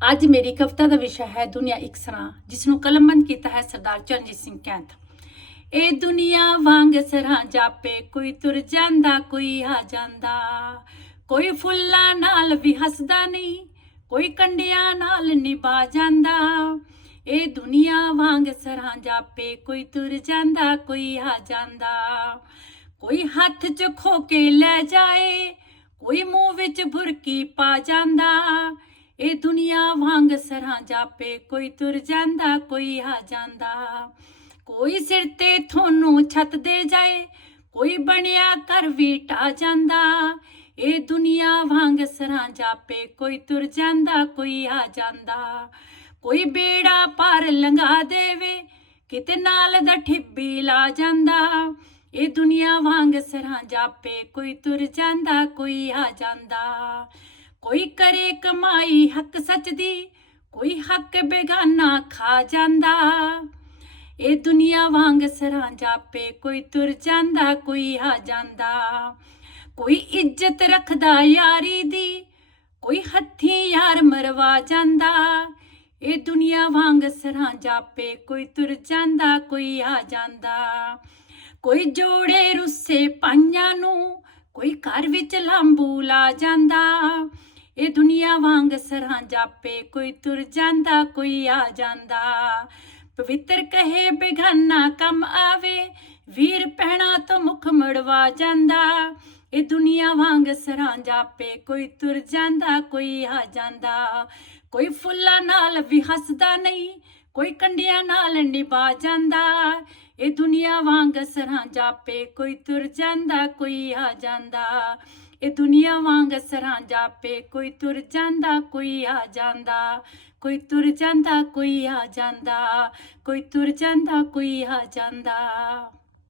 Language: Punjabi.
ਅੱਜ ਮੇਰੀ ਕਵਿਤਾ ਦਾ ਵਿਸ਼ਾ ਹੈ ਦੁਨੀਆ ਇੱਕ ਸਰਾਂ ਜਿਸ ਨੂੰ ਕਲਮਬੰਦ ਕੀਤਾ ਹੈ ਸਰਦਾਰ ਚਰਨਜੀਤ ਸਿੰਘ ਕੈਂਥ। ਇਹ ਦੁਨੀਆ ਵਾਂਗ ਸਰਾਂ ਜਾਪੇ, ਕੋਈ ਤੁਰ ਜਾਂਦਾ, ਕੋਈ ਆ ਜਾਂਦਾ। ਕੋਈ ਫੁੱਲਾਂ ਨਾਲ ਵੀ ਹੱਸਦਾ ਨਹੀਂ, ਕੋਈ ਕੰਡਿਆਂ ਨਾਲ ਨਿਭਾ ਜਾਂਦਾ। ਇਹ ਦੁਨੀਆ ਵਾਂਗ ਸਰਾਂ ਜਾਪੇ, ਕੋਈ ਤੁਰ ਜਾਂਦਾ, ਕੋਈ ਆ ਜਾਂਦਾ। ਕੋਈ ਹੱਥ 'ਚ ਖੋ ਕੇ ਲੈ ਜਾਏ, ਕੋਈ ਮੂੰਹ ਵਿੱਚ ਬੁਰਕੀ ਪਾ ਜਾਂਦਾ। ਇਹ ਦੁਨੀਆ ਵਾਂਗ ਸਰਹਾਂ ਜਾਪੇ, ਕੋਈ ਤੁਰ ਜਾਂਦਾ, ਕੋਈ ਆ ਜਾਂਦਾ। ਕੋਈ ਸਿਰ ਤੇ ਥੋਨੂੰ ਛੱਤ ਦੇ ਜਾਏ, ਕੋਈ ਬਣਿਆ ਘਰ ਵੀ ਢਾ ਜਾਂਦਾ। ਇਹ ਦੁਨੀਆ ਵਾਂਗ ਸਰਾਂ ਜਾਪੇ, ਕੋਈ ਤੁਰ ਜਾਂਦਾ, ਕੋਈ ਆ ਜਾਂਦਾ। ਕੋਈ ਬੇੜਾ ਪਾਰ ਲੰਘਾ ਦੇਵੇ, ਕਿਤੇ ਨਾਲ ਦਾ ਠਿੱਬੀ ਲਾ ਜਾਂਦਾ। ਇਹ ਦੁਨੀਆ ਵਾਂਗ ਸਰਹਾਂ ਜਾਪੇ, ਕੋਈ ਤੁਰ ਜਾਂਦਾ, ਕੋਈ ਆ ਜਾਂਦਾ। ਕੋਈ ਕਰੇ ਕਮਾਈ ਹੱਕ ਸੱਚ ਦੀ, ਕੋਈ ਹੱਕ ਬੇਗਾਨਾ ਖਾ ਜਾਂਦਾ। ਇਹ ਦੁਨੀਆ ਵਾਂਗ ਸਰਾਂ ਜਾਪੇ ਕੋਈ ਤੁਰ ਜਾਂਦਾ, ਕੋਈ ਆ ਜਾਂਦਾ। ਕੋਈ ਇੱਜ਼ਤ ਰੱਖਦਾ ਯਾਰੀ ਦੀ, ਕੋਈ ਹੱਥੀ ਯਾਰ ਮਰਵਾ ਜਾਂਦਾ। ਇਹ ਦੁਨੀਆ ਵਾਂਗ ਸਰਾਂ ਜਾਪੇ ਕੋਈ ਤੁਰ ਜਾਂਦਾ, ਕੋਈ ਆ ਜਾਂਦਾ। ਕੋਈ ਜੋੜੇ ਰੁੱਸੇ ਪਾਈਆਂ ਨੂੰ, ਕੋਈ ਘਰ ਵਿੱਚ ਲਾਂਬੂ ਲਾ ਜਾਂਦਾ। ਇਹ ਦੁਨੀਆ ਵਾਂਗ ਸਰਾਂ ਜਾਪੇ ਕੋਈ ਤੁਰ ਜਾਂਦਾ, ਕੋਈ ਆ ਜਾਂਦਾ। ਪਵਿੱਤਰ ਕਹੇ, ਬਿਗਾਨਾ ਕੰਮ ਆਵੇ, ਵੀਰ ਪਹਿਣਾ ਤੋਂ ਮੁਖ ਮੜਵਾ ਜਾਂਦਾ। ਇਹ ਦੁਨੀਆ ਵਾਂਗ ਸਰਾਂ ਜਾਪੇ ਕੋਈ ਤੁਰ ਜਾਂਦਾ, ਕੋਈ ਆ ਜਾਂਦਾ। ਕੋਈ ਫੁੱਲਾਂ ਨਾਲ ਵੀ ਹੱਸਦਾ ਨਹੀਂ, ਕੋਈ ਕੰਡਿਆਂ ਨਾਲ ਨਿਭਾ ਜਾਂਦਾ। ਇਹ ਦੁਨੀਆ ਵਾਂਗ ਸਰਹਾਂ ਜਾਪੇ, ਕੋਈ ਤੁਰ ਜਾਂਦਾ, ਕੋਈ ਆ ਜਾਂਦਾ। ਇਹ ਦੁਨੀਆ ਵਾਂਗ ਸਰਹਾਂ ਜਾਪੇ, ਕੋਈ ਤੁਰ ਜਾਂਦਾ, ਕੋਈ ਆ ਜਾਂਦਾ। ਕੋਈ ਤੁਰ ਜਾਂਦਾ, ਕੋਈ ਆ ਜਾਂਦਾ। ਕੋਈ ਤੁਰ ਜਾਂਦਾ, ਕੋਈ ਆ ਜਾਂਦਾ।